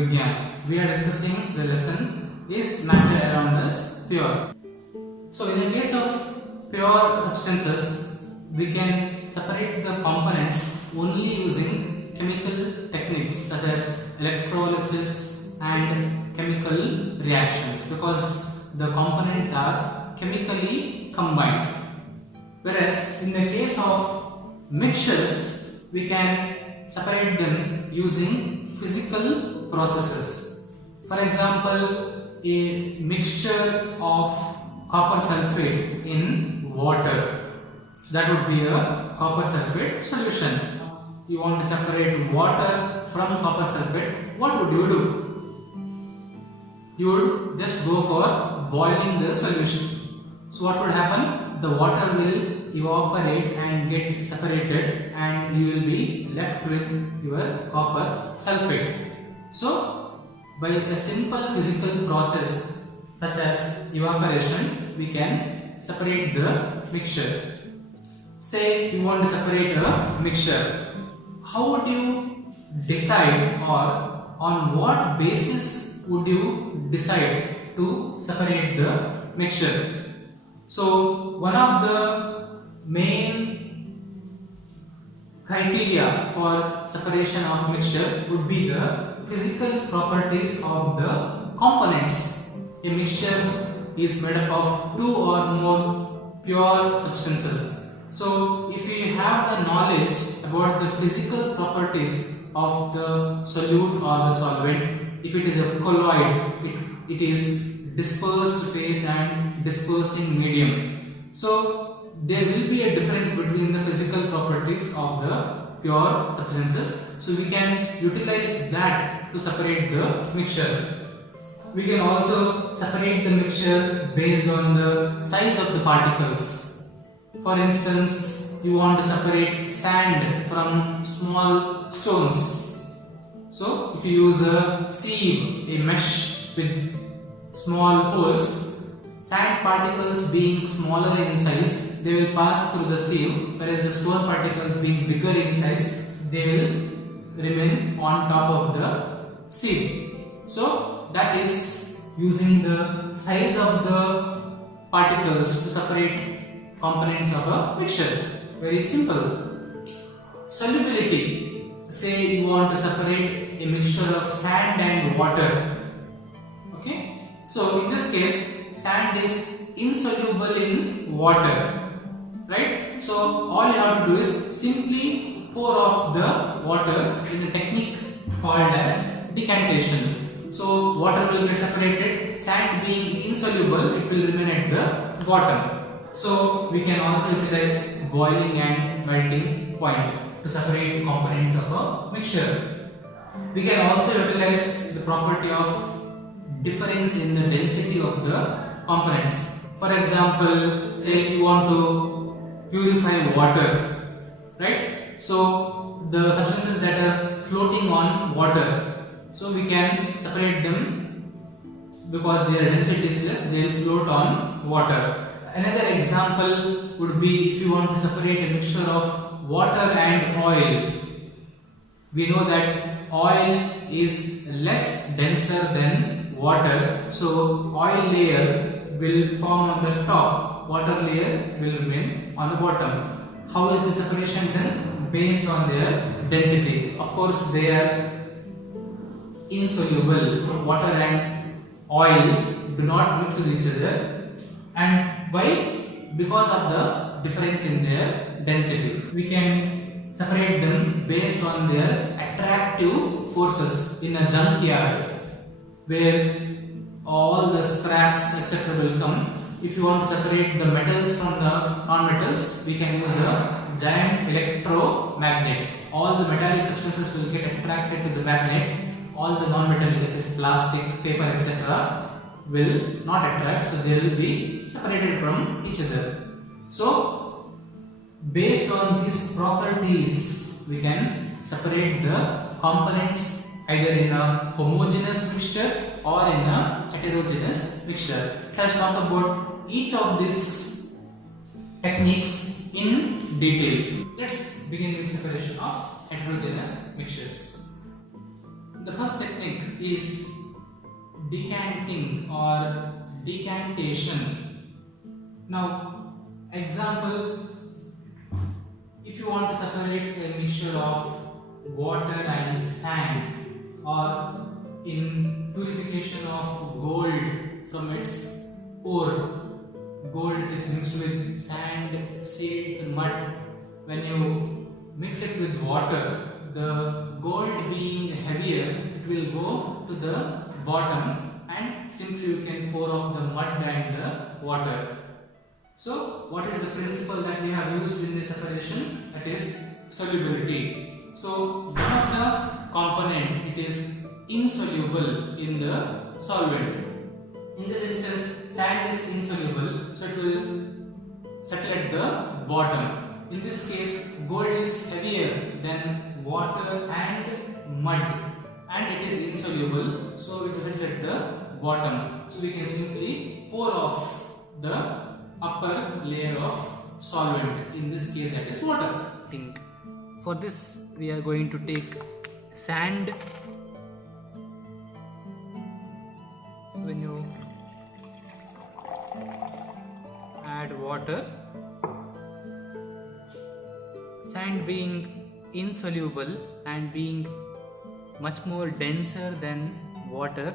Vigyan. We are discussing the lesson, is matter around us pure? So in the case of pure substances, we can separate the components only using chemical techniques such as electrolysis and chemical reactions, because the components are chemically combined. Whereas in the case of mixtures, we can separate them using physical processes. For example, a mixture of copper sulfate in water, that would be a copper sulfate solution. You want to separate water from copper sulfate, what would you do? You would just go for boiling the solution. So what would happen? The water will evaporate and get separated, and you will be left with your copper sulfate. So by a simple physical process such as evaporation, we can separate the mixture. Say you want to separate a mixture. How would you decide, or on what basis would you decide to separate the mixture? So one of the main criteria for separation of mixture would be the physical properties of the components. A mixture is made up of two or more pure substances. So if you have the knowledge about the physical properties of the solute or the solvent, if it is a colloid, it is dispersed phase and dispersing medium. So there will be a difference between the physical properties of the pure substances. So we can utilize that to separate the mixture. We can also separate the mixture based on the size of the particles. For instance, you want to separate sand from small stones. So if you use a sieve, a mesh with small holes, sand particles being smaller in size, they will pass through the sieve, whereas the stone particles being bigger in size, they will remain on top of the sieve. So that is using the size of the particles to separate components of a mixture. Very simple. Solubility. Say you want to separate a mixture of sand and water. Okay. So in this case, sand is insoluble in water, right? So all you have to do is simply pour off the water in a technique called as decantation. So water will get separated, sand being insoluble, it will remain at the bottom. So we can also utilize boiling and melting point to separate components of a mixture. We can also utilize the property of difference in the density of the components. For example, say you want to purify water, right? So the substances that are floating on water, so we can separate them because their density is less, they will float on water. Another example would be if you want to separate a mixture of water and oil. We know that oil is less denser than water, so oil layer will form on the top, water layer will remain on the bottom. How is the separation done? Based on their density. Of course, they are insoluble. Water and oil do not mix with each other. And why? Because of the difference in their density. We can separate them based on their attractive forces in a junkyard where all the scraps etc. will come. If you want to separate the metals from the non-metals, we can use a giant electromagnet. All the metallic substances will get attracted to the magnet. All the non-metallic, that is plastic, paper etc. will not attract, so they will be separated from each other. So based on these properties, we can separate the components either in a homogeneous mixture or in a heterogeneous mixture. Let's talk about each of these techniques in detail. Let's begin with separation of heterogeneous mixtures. The first technique is decanting or decantation. Now, example, if you want to separate a mixture of water and sand, or in purification of gold from its ore, gold is mixed with sand, silt, mud. When you mix it with water, the gold being heavier, it will go to the bottom and simply you can pour off the mud and the water. So what is the principle that we have used in this separation? That is solubility. So one of the component, it is insoluble in the solvent. In this instance, sand is insoluble, so it will settle at the bottom. In this case, gold is heavier than water and mud, and it is insoluble, so it will settle at the bottom. So we can simply pour off the upper layer of solvent. In this case, that is water. For this, we are going to take sand. So when you add water, sand being insoluble and being much more denser than water,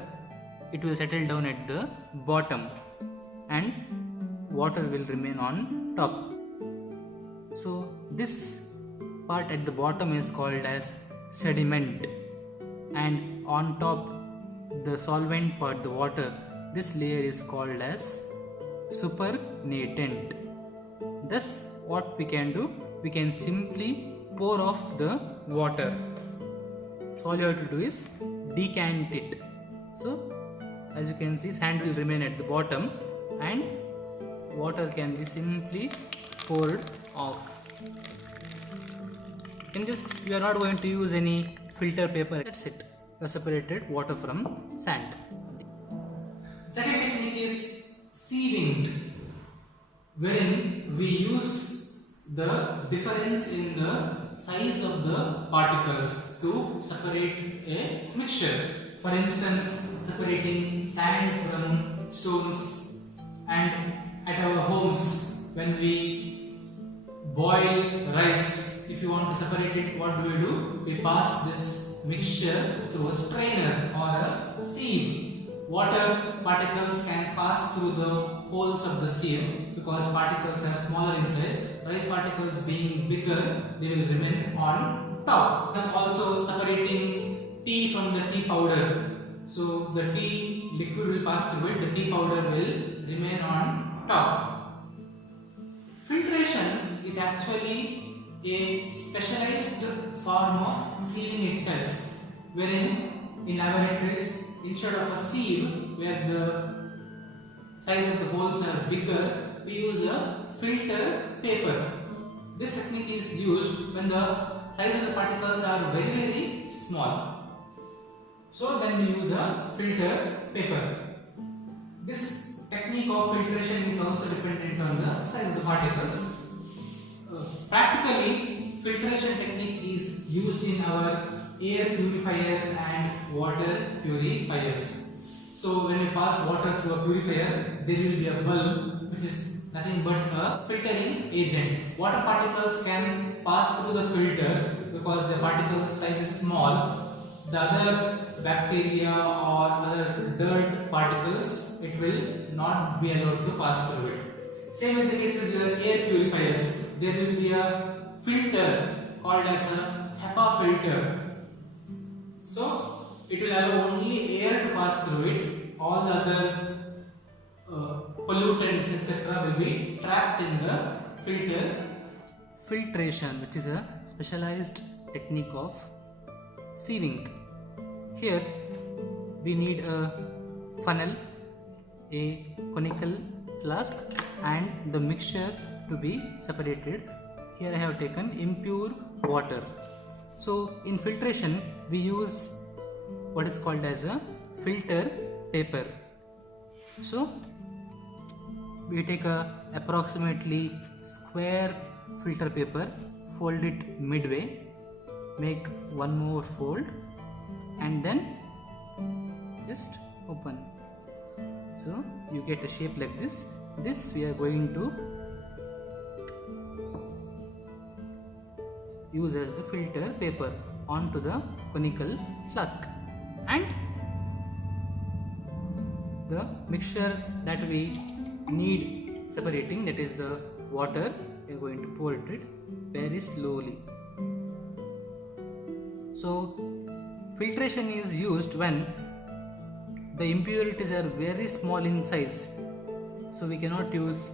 it will settle down at the bottom and water will remain on top. So this part at the bottom is called as sediment, and on top, the solvent part, the water, this layer is called as supernatant. Thus what we can do, we can simply pour off the water. All you have to do is decant it. So as you can see, sand will remain at the bottom and water can be simply poured off. In this, we are not going to use any filter paper. That's it. We have separated water from sand. Second technique is sieving, wherein we use the difference in the size of the particles to separate a mixture. For instance, separating sand from stones, and at our homes, when we boil rice, if you want to separate it, what do? We pass this mixture through a strainer or a sieve. Water particles can pass through the holes of the sieve because particles are smaller in size. Rice particles being bigger, they will remain on top. And also separating tea from the tea powder. So the tea liquid will pass through it, the tea powder will remain on top. Filtration is actually a specialized form of sieving itself, wherein in laboratories, instead of a sieve where the size of the holes are bigger, we use a filter paper. This technique is used when the size of the particles are very, very small. So then we use a filter paper. This technique of filtration is also dependent on the size of the particles. Practically, filtration technique is used in our air purifiers and water purifiers. So when we pass water through a purifier, there will be a bulb which is nothing but a filtering agent. Water particles can pass through the filter because the particle size is small. The other bacteria or other dirt particles, it will not be allowed to pass through it. Same is the case with the air purifiers. There will be a filter called as a HEPA filter. So it will allow only air to pass through it. All the other pollutants, etc., will be trapped in the filter. Filtration, which is a specialized technique of sieving. Here we need a funnel, a conical flask, and the mixture to be separated. Here I have taken impure water. So in filtration we use what is called as a filter paper. So we take a approximately square filter paper, fold it midway, make one more fold, and then just open. So you get a shape like this. This we are going to use as the filter paper onto the conical flask, and the mixture that we need separating, that is the water, we are going to pour it very slowly. So filtration is used when the impurities are very small in size. So we cannot use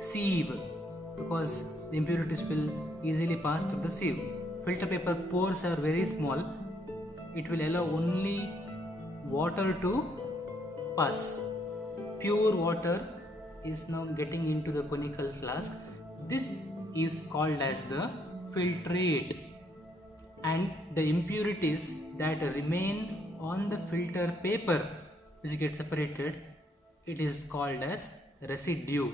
sieve because the impurities will easily pass through the sieve. Filter paper pores are very small. It will allow only water to pass. Pure water is now getting into the conical flask. This is called as the filtrate, and the impurities that remain on the filter paper which get separated, it is called as residue.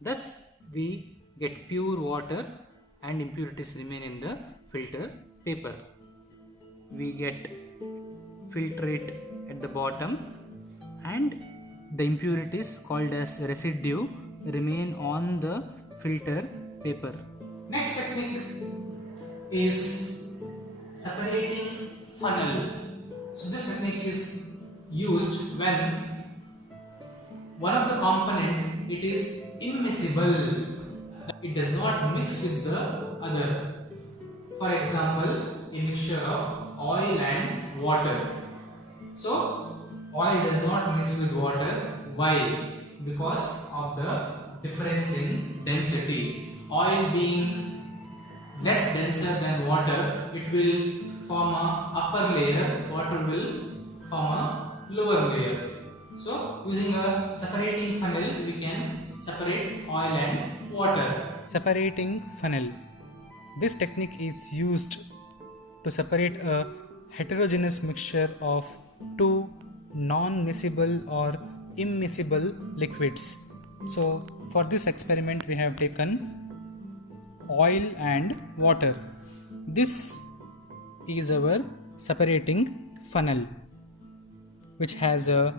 Thus we get pure water and impurities remain in the filter paper. We get filtrate at the bottom and the impurities called as residue remain on the filter paper. Next technique is separating funnel. So this technique is used when one of the component it is immiscible. It does not mix with the other. For example, a mixture of oil and water. So oil does not mix with water. Why? Because of the difference in density. Oil being less denser than water, it will form a upper layer, water will form a lower layer. So using a separating funnel, we can separate oil and water. Separating funnel. This technique is used to separate a heterogeneous mixture of two non-miscible or immiscible liquids. So for this experiment we have taken oil and water. This is our separating funnel which has a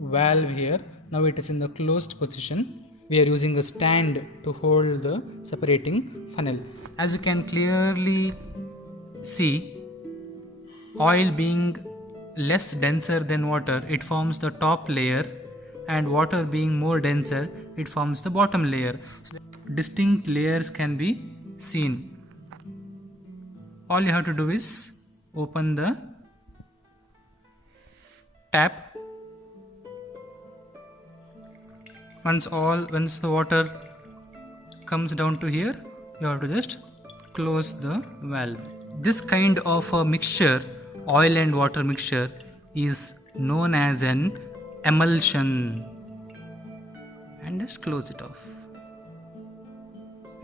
valve here. Now it is in the closed position. We are using a stand to hold the separating funnel. As you can clearly see, oil being less denser than water, it forms the top layer, and water being more denser, it forms the bottom layer. So distinct layers can be seen. All you have to do is open the tap. Once the water comes down to here, you have to just close the valve. This kind of a mixture, oil and water mixture, is known as an emulsion. And just close it off.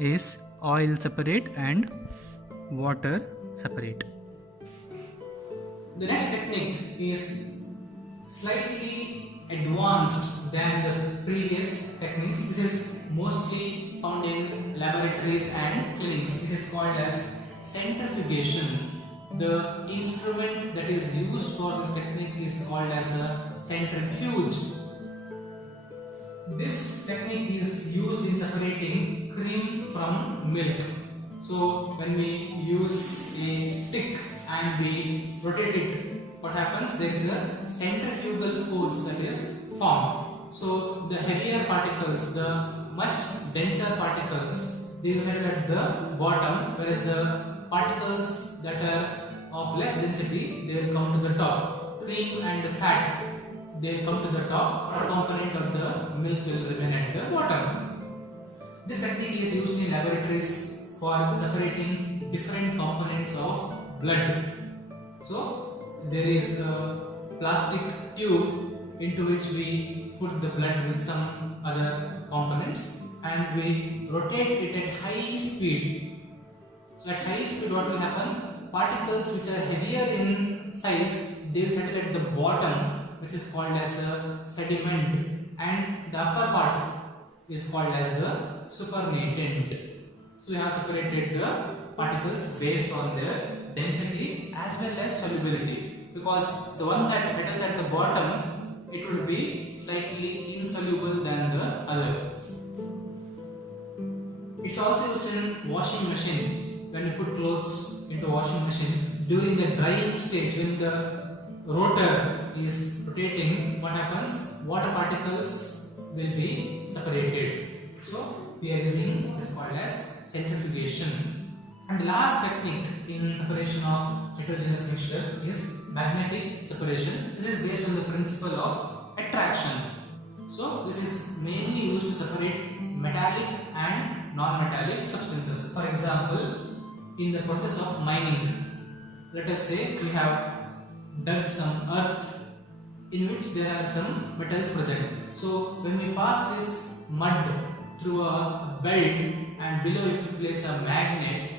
Is oil separate and water separate. The next technique is slightly advanced than the previous techniques. This is mostly found in laboratories and clinics. It is called as centrifugation. The instrument that is used for this technique is called as a centrifuge. This technique is used in separating cream from milk. So when we use a stick and we rotate it, what happens? There is a centrifugal force that is formed. So the heavier particles, the much denser particles, they will settle at the bottom, whereas the particles that are of less density, they will come to the top. Cream and fat, they will come to the top. One component of the milk will remain at the bottom. This technique is used in laboratories for separating different components of blood. So there is a plastic tube into which we put the blood with some other components and we rotate it at high speed. So at high speed what will happen? Particles which are heavier in size, they will settle at the bottom, which is called as a sediment, and the upper part is called as the supernatant. So we have separated the particles based on their density as well as solubility, because the one that settles at the bottom, it will be slightly insoluble than the other. It's also used in washing machine. When you put clothes into washing machine, during the drying stage, when the rotor is rotating, what happens? Water particles will be separated. So we are using what is called as centrifugation. And the last technique in separation of heterogeneous mixture is magnetic separation. This is based on the principle of attraction. So this is mainly used to separate metallic and non-metallic substances. For example, in the process of mining, let us say we have dug some earth in which there are some metals present. So when we pass this mud through a belt and below if we place a magnet,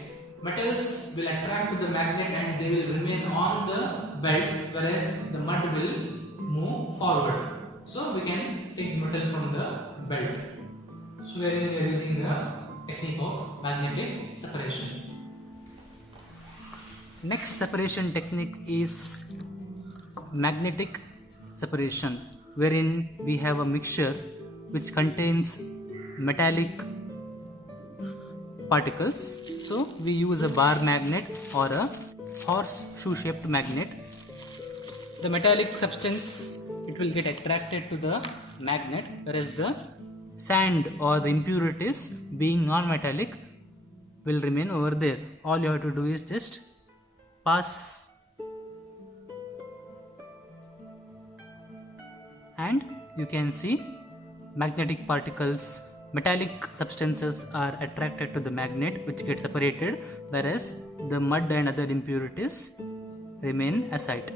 metals will attract to the magnet and they will remain on the belt, whereas the mud will move forward. So we can take metal from the belt. So wherein we are using the technique of magnetic separation. Next separation technique is magnetic separation, wherein we have a mixture which contains metallic particles. So we use a bar magnet or a horseshoe shaped magnet. The metallic substance, it will get attracted to the magnet, whereas the sand or the impurities, being non-metallic, will remain over there. All you have to do is just pass and you can see magnetic particles, metallic substances are attracted to the magnet, which gets separated, whereas the mud and other impurities remain aside.